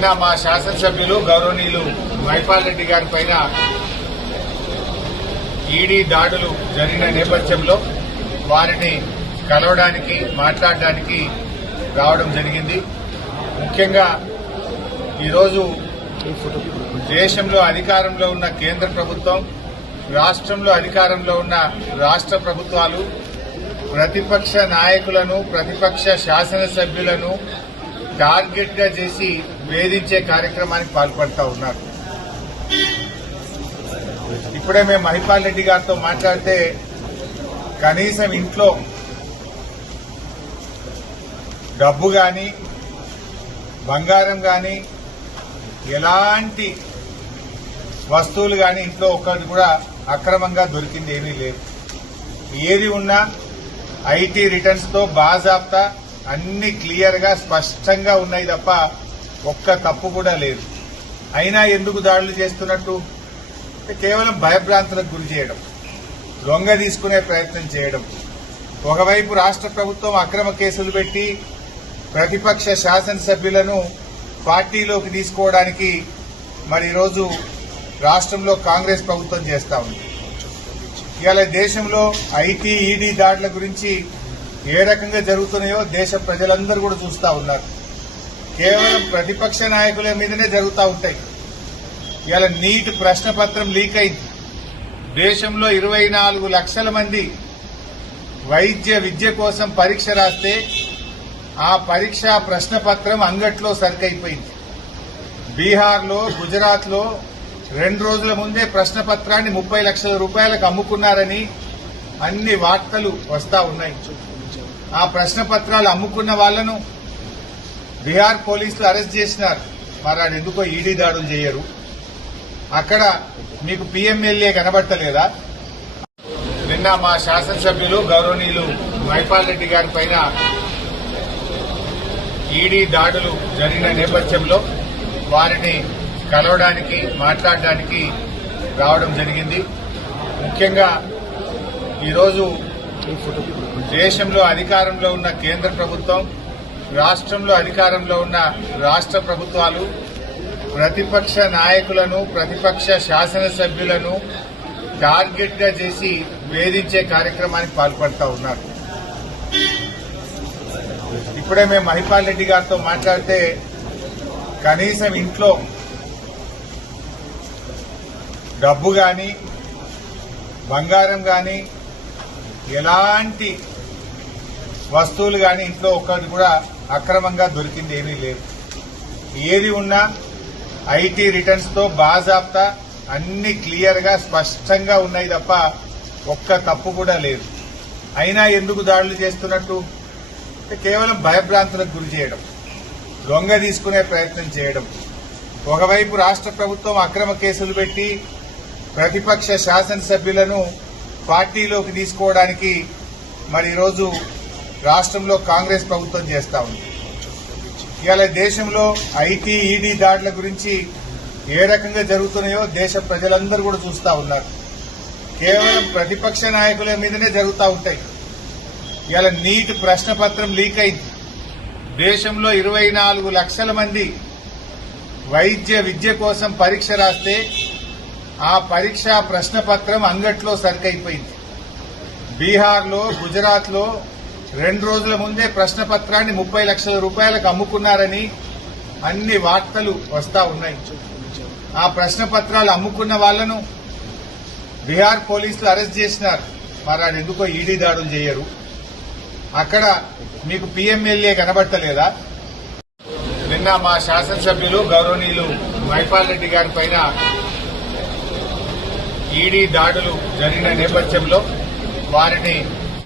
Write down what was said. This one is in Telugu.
నిన్న మా శాసనసభ్యులు గౌరవనీయులు వైపాల్ రెడ్డి గారి పైన ఈడీ దాడులు జరిగిన నేపథ్యంలో వారిని కలవడానికి మాట్లాడడానికి రావడం జరిగింది ముఖ్యంగా ఈరోజు దేశంలో అధికారంలో ఉన్న కేంద్ర ప్రభుత్వం రాష్ట్రంలో అధికారంలో ఉన్న రాష్ట్ర ప్రభుత్వాలు ప్రతిపక్ష నాయకులను ప్రతిపక్ష శాసనసభ్యులను టార్గెట్గా చేసి వేధించే కార్యక్రమానికి పాల్పడతా ఉన్నారు ఇప్పుడే మేము మహిపాల్ రెడ్డి గారితో మాట్లాడితే కనీసం ఇంట్లో డబ్బు కానీ బంగారం కానీ ఎలాంటి వస్తువులు కానీ ఇంట్లో ఒక్కటి కూడా అక్రమంగా దొరికింది ఏమీ లేదు ఏది ఉన్నా ఐటీ రిటర్న్స్తో బాజాబ్తా అన్ని క్లియర్గా స్పష్టంగా ఉన్నాయి తప్ప ఒక్క తప్పు కూడా లేదు అయినా ఎందుకు దాడులు చేస్తున్నట్టు కేవలం భయభ్రాంతులకు గురి చేయడం లొంగ తీసుకునే ప్రయత్నం చేయడం ఒకవైపు రాష్ట్ర ప్రభుత్వం అక్రమ కేసులు పెట్టి ప్రతిపక్ష శాసనసభ్యులను పార్టీలోకి తీసుకోవడానికి మరి ఈరోజు రాష్ట్రంలో కాంగ్రెస్ ప్రభుత్వం చేస్తా ఉంది ఇవాళ దేశంలో ఐటీ ఈడీ దాడుల గురించి ఏ రకంగా జరుగుతున్నాయో దేశ ప్రజలందరూ కూడా చూస్తూ ఉన్నారు కేవలం ప్రతిపక్ష నాయకుల మీదనే జరుగుతూ ఉంటాయి ఇవాళ నీట్ ప్రశ్నపత్రం లీక్ అయింది దేశంలో ఇరవై నాలుగు లక్షల మంది వైద్య విద్య కోసం పరీక్ష రాస్తే ఆ పరీక్ష ప్రశ్నపత్రం అంగట్లో సరికైపోయింది బీహార్లో గుజరాత్లో రెండు రోజుల ముందే ప్రశ్నపత్రాన్ని ముప్పై లక్షల రూపాయలకు అమ్ముకున్నారని అన్ని వార్తలు వస్తా ఉన్నాయి ఆ ప్రశ్నపత్రాలు అమ్ముకున్న వాళ్లను బీహార్ పోలీసులు అరెస్ట్ చేసినారు మరి ఆడు ఎందుకో ఈడీ దాడులు చేయరు అక్కడ మీకు పీఎంఎల్ఏ కనబడతలేదా నిన్న మా శాసనసభ్యులు గౌరవనీయులు మైపాల్ రెడ్డి గారి పైన ఈడీ దాడులు జరిగిన నేపథ్యంలో వారిని కలవడానికి మాట్లాడడానికి రావడం జరిగింది ముఖ్యంగా ఈరోజు దేశంలో అధికారంలో ఉన్న కేంద్ర ప్రభుత్వం రాష్ట్రంలో అధికారంలో ఉన్న రాష్ట్ర ప్రభుత్వాలు ప్రతిపక్ష నాయకులను ప్రతిపక్ష శాసనసభ్యులను టార్గెట్గా చేసి వేధించే కార్యక్రమానికి పాల్పడతా ఉన్నారు ఇప్పుడే మేము మహిపాల్ రెడ్డి గారితో మాట్లాడితే కనీసం ఇంట్లో డబ్బు కానీ బంగారం కానీ ఎలాంటి వస్తువులు కానీ ఇంట్లో ఒక్కటి కూడా అక్రమంగా దొరికింది ఏమీ లేదు ఏది ఉన్నా ఐటీ రిటర్న్స్తో బాజాప్తా అన్ని క్లియర్గా స్పష్టంగా ఉన్నాయి తప్ప ఒక్క తప్పు కూడా లేదు అయినా ఎందుకు దాడులు చేస్తున్నట్టు కేవలం భయభ్రాంతులకు గురి చేయడం దొంగ తీసుకునే ప్రయత్నం చేయడం ఒకవైపు రాష్ట్ర ప్రభుత్వం అక్రమ కేసులు పెట్టి ప్రతిపక్ష శాసనసభ్యులను పార్టీలోకి తీసుకోవడానికి మరి ఈరోజు రాష్ట్రంలో కాంగ్రెస్ ప్రభుత్వం చేస్తా ఉంది ఇవాళ దేశంలో ఐటీ ఈడీ దాడుల గురించి ఏ రకంగా జరుగుతున్నాయో దేశ ప్రజలందరూ కూడా చూస్తూ ఉన్నారు కేవలం ప్రతిపక్ష నాయకుల మీదనే జరుగుతూ ఉంటాయి ఇవాళ నీట్ ప్రశ్న పత్రం లీక్ అయింది దేశంలో ఇరవై లక్షల మంది వైద్య విద్య కోసం పరీక్ష రాస్తే ఆ పరీక్ష ప్రశ్నపత్రం అంగట్లో సరుకైపోయింది బీహార్లో గుజరాత్లో రెండు రోజుల ముందే ప్రశ్న పత్రాన్ని ముప్పై లక్షల రూపాయలకు అమ్ముకున్నారని అన్ని వార్తలు వస్తా ఉన్నాయి ఆ ప్రశ్న పత్రాలు అమ్ముకున్న వాళ్లను బీహార్ పోలీసులు అరెస్ట్ చేసినారు మరి ఆయన ఎందుకో ఈడీ దాడులు చేయరు అక్కడ మీకు పీఎంఎల్ఏ కనబడతలేదా నిన్న మా శాసనసభ్యులు గౌరవనీయులు మైపాల్ రెడ్డి గారి పైన ఈడీ దాడులు జరిగిన నేపథ్యంలో వారిని